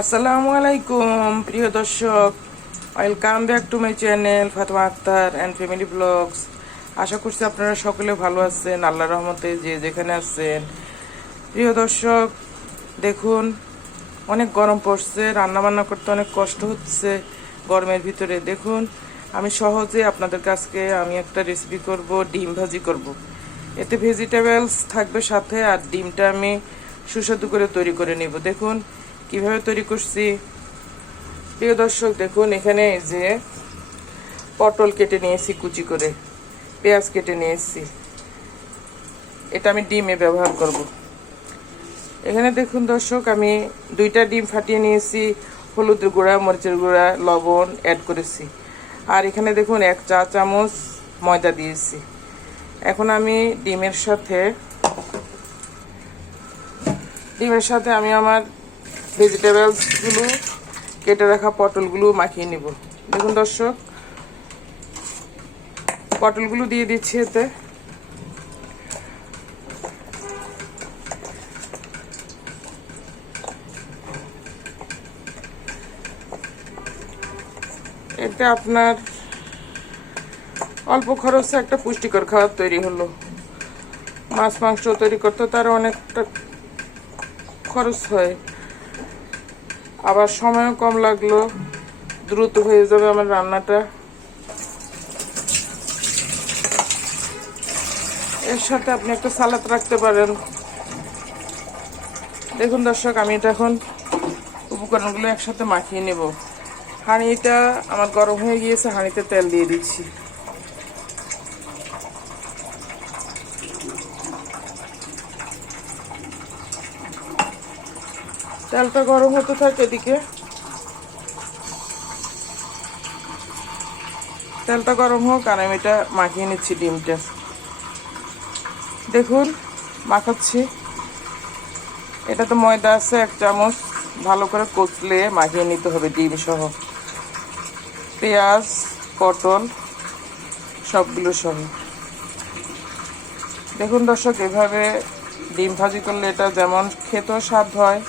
আসসালামু আলাইকুম প্রিয় দর্শক। Welcome back to my channel Fatema Akter and family blogs আশা করছি আপনারা সকলে ভালো আছেন আল্লাহ রহমতে যে যেখানে আছেন। প্রিয় দর্শক, দেখুন, অনেক গরম পড়ছে, রান্নাবান্না করতে অনেক কষ্ট হচ্ছে গরমের ভিতরে। দেখুন, আমি সহজে আপনাদের কাছকে আমি একটা রেসিপি করব, ডিম ভাজি করব। এতে ভেজিটেবলস থাকবে সাথে আর ডিমটা আমি সুস্বাদু করে তৈরি করে নিব। দেখুন কীভাবে তৈরি করছি? প্রিয় দর্শক, দেখুন এখানে যে পটল কেটে নিয়েছি কুচি করে, পেঁয়াজ কেটে নিয়েছি। এটা আমি ডিমে ব্যবহার করব। এখানে দেখুন দর্শক, আমি দুইটা ডিম ফাটিয়ে নিয়েছি হলুদের গুঁড়া, মরিচের গুঁড়া, লবণ অ্যাড করেছি। আর এখানে দেখুন এক চা চামচ ময়দা দিয়েছি। এখন আমি ডিমের সাথে ডিমের সাথে আমি আমার ভেজিটেবলসগুলো কেটে রাখা পটলগুলো মাখিয়ে নিব। দেখুন দর্শক, পটলগুলো দিয়ে দিচ্ছি এতে। এতে আপনার অল্প খরচে একটা পুষ্টিকর খাবার তৈরি হলো। মাছ মাংস তৈরি করতে তার অনেকটা খরচ হয়। আবার সময়ও কম লাগল। দ্রুত হয়ে যাবে আমার রান্নাটা। এর সাথে আপনি একটা সালাদ রাখতে পারেন। দেখুন দর্শক, আমি এটা এখন উপকরণগুলো একসাথে মাখিয়ে নেব। হাঁড়িটা আমার গরম হয়ে গিয়েছে, হাঁড়িতে তেল দিয়ে দিচ্ছি। তেলটা গরম হতে থাকে এদিকে। তেলটা গরম হোক, আর আমি এটা মাখিয়ে নিচ্ছি ডিমটা। দেখুন, মাখাচ্ছি। এটা তো ময়দা আছে, এক চামচ। ভালো করে কচলে মাখিয়ে নিতে হবে ডিম সহ পেঁয়াজ, পটল, সবগুলো সহ। দেখুন দর্শক, এভাবে ডিম ভাজি করলে এটা যেমন খেতেও স্বাদ হয়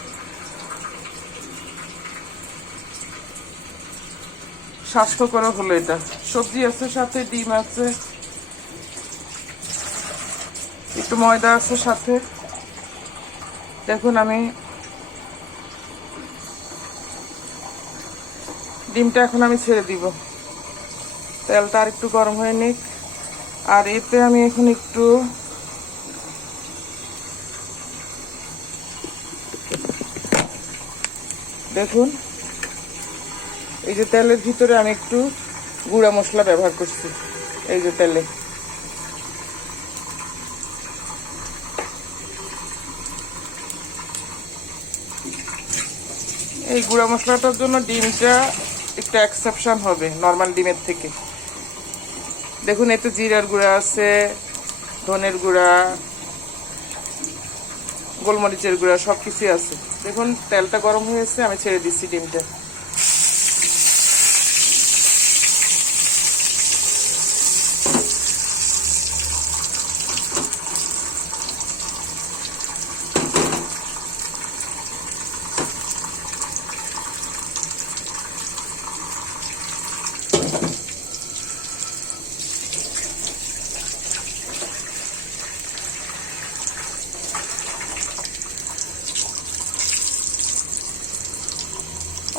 স্বাস্থ্যকর হলো এটা। সবজি আছে, সাথে ডিম আছে। একটু ময়দা আছে সাথে। দেখুন আমি ডিমটা এখন আমি ছেড়ে দিব। তেলটা আর একটু গরম হয়ে নিক। আর এতে আমি এখন একটু দেখুন। এই যে তেলের ভিতরে আমি একটু গুঁড়া মশলা ব্যবহার করছি। এই যে তেলে। এই গুঁড়া মশলাটার জন্য ডিমটা একটু এক্সেপশন হবে নর্মাল ডিমের থেকে। দেখুন, এতে জিরার গুঁড়া আছে, ধনের গুঁড়া, গোলমরিচের গুঁড়া সব কিছুই আছে। দেখুন, তেলটা গরম হয়েছে আমি ছেড়ে দিচ্ছি ডিমটা।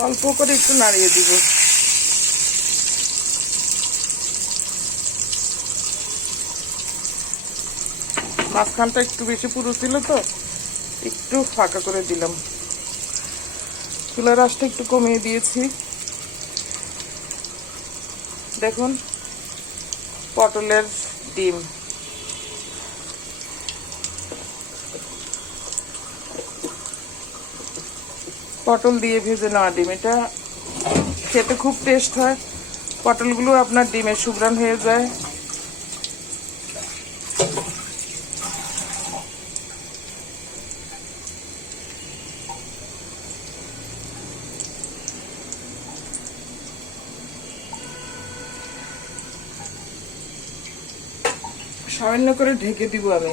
অল্প করে একটু নাড়িয়ে দিব। মাঝখানটা একটু বেশি পুরো ছিল তো, একটু ফাঁকা করে দিলাম। চুলার আঁচটা একটু কমিয়ে দিয়েছি। দেখুন, পটলের ডিম। পটল দিয়ে ভেজে নেওয়া ডিম। এটা খেতে খুব টেস্ট হয়। পটলগুলো আপনার ডিমে সুগ্রান হয়ে যায়। সামান্য করে ঢেকে দিব আমি।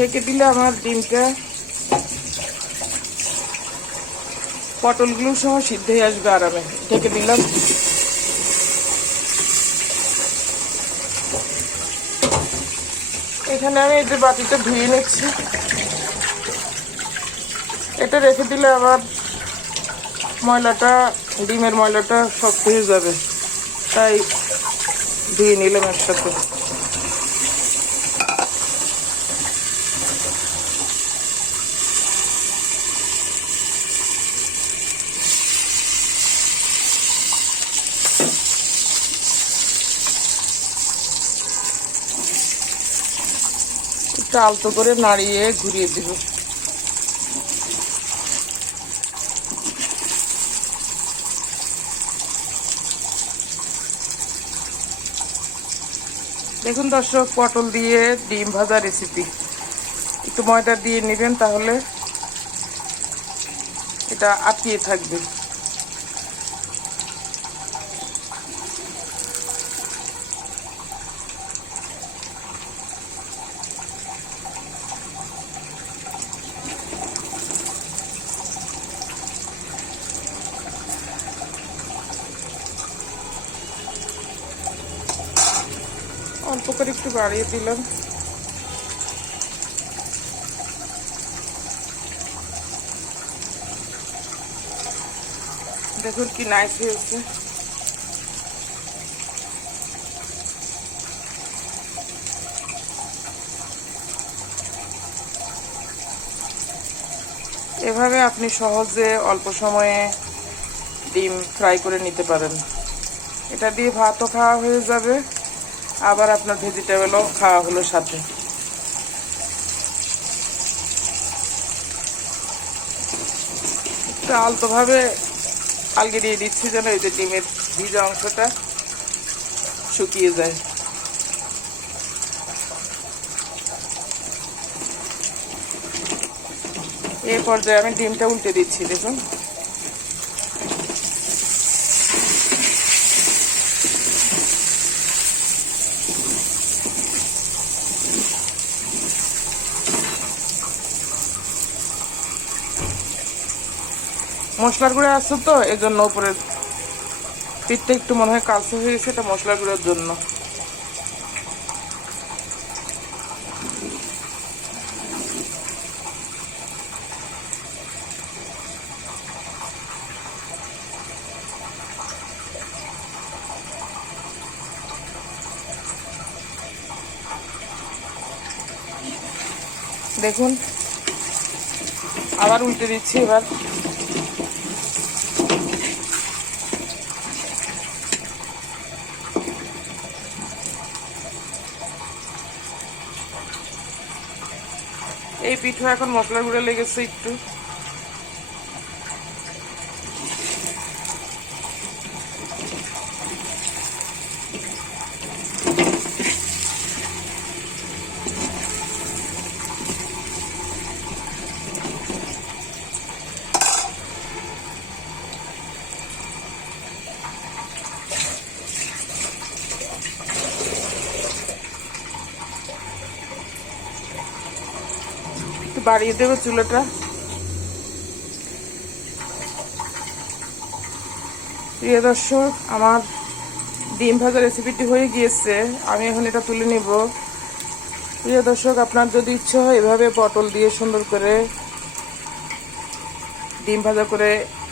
ঢেকে দিলে আমার ডিমটা পটলগুলো সহ সিদ্ধ হয়ে আসবে আরামে। ঢেকে দিলাম। এখানে আমি এটা বাটিটা ধুয়ে নিচ্ছি। এটা রেখে দিলে আবার ময়লাটা, ডিমের ময়লাটা শক্ত হয়ে যাবে। তাই ধুয়ে নিলাম একসাথে। একটু আলতো করে নাড়িয়ে ঘুরিয়ে দিব। দেখুন দর্শক, পটল দিয়ে ডিম ভাজা রেসিপি একটু ময়দা দিয়ে নেবেন তাহলে এটা আটকিয়ে থাকবে। অল্প করে একটু বাড়িয়ে দিলাম। দেখুন কি নাইস হয়েছে। এভাবে আপনি সহজে অল্প সময়ে ডিম ফ্রাই করে নিতে পারেন। এটা দিয়ে ভাতও খাওয়া হয়ে যাবে। আবার আপনার ভেজিটেবলও খাওয়া হলো সাথে। একটু আলতোভাবে আলগে দিয়ে দিচ্ছি যেন এই যে ডিমের ভিজা অংশটা শুকিয়ে যায়। এই পর্যায়ে আমি ডিমটা উল্টে দিচ্ছি, দেখুন। মশলার গুঁড়ো আছে তো এই জন্য উপরে পিঠটা একটু মনে হয় কালসে হয়ে গেছে এটা মশলার গুঁড়োর জন্য। দেখুন, আবার উল্টে দিচ্ছি এবার। পিঠা এখন মশলা গুঁড়ো লেগেছে একটু। একটু বাড়িয়ে দেবো চুলোটা। প্রিয় দর্শক, আমার ডিম ভাজা রেসিপিটি হয়ে গিয়েছে। আমি এখন এটা তুলে নিব। প্রিয় দর্শক, আপনার যদি ইচ্ছে হয় এভাবে পটল দিয়ে সুন্দর করে ডিম ভাজা করে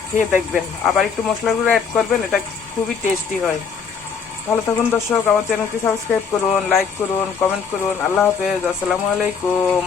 খেয়ে দেখবেন। আবার একটু মশলাগুলো অ্যাড করবেন, এটা খুবই টেস্টি হয়। ভালো থাকুন দর্শক, আমার চ্যানেলটি সাবস্ক্রাইব করুন লাইক করুন কমেন্ট করুন। আল্লাহ হাফেজ, আসসালামু আলাইকুম।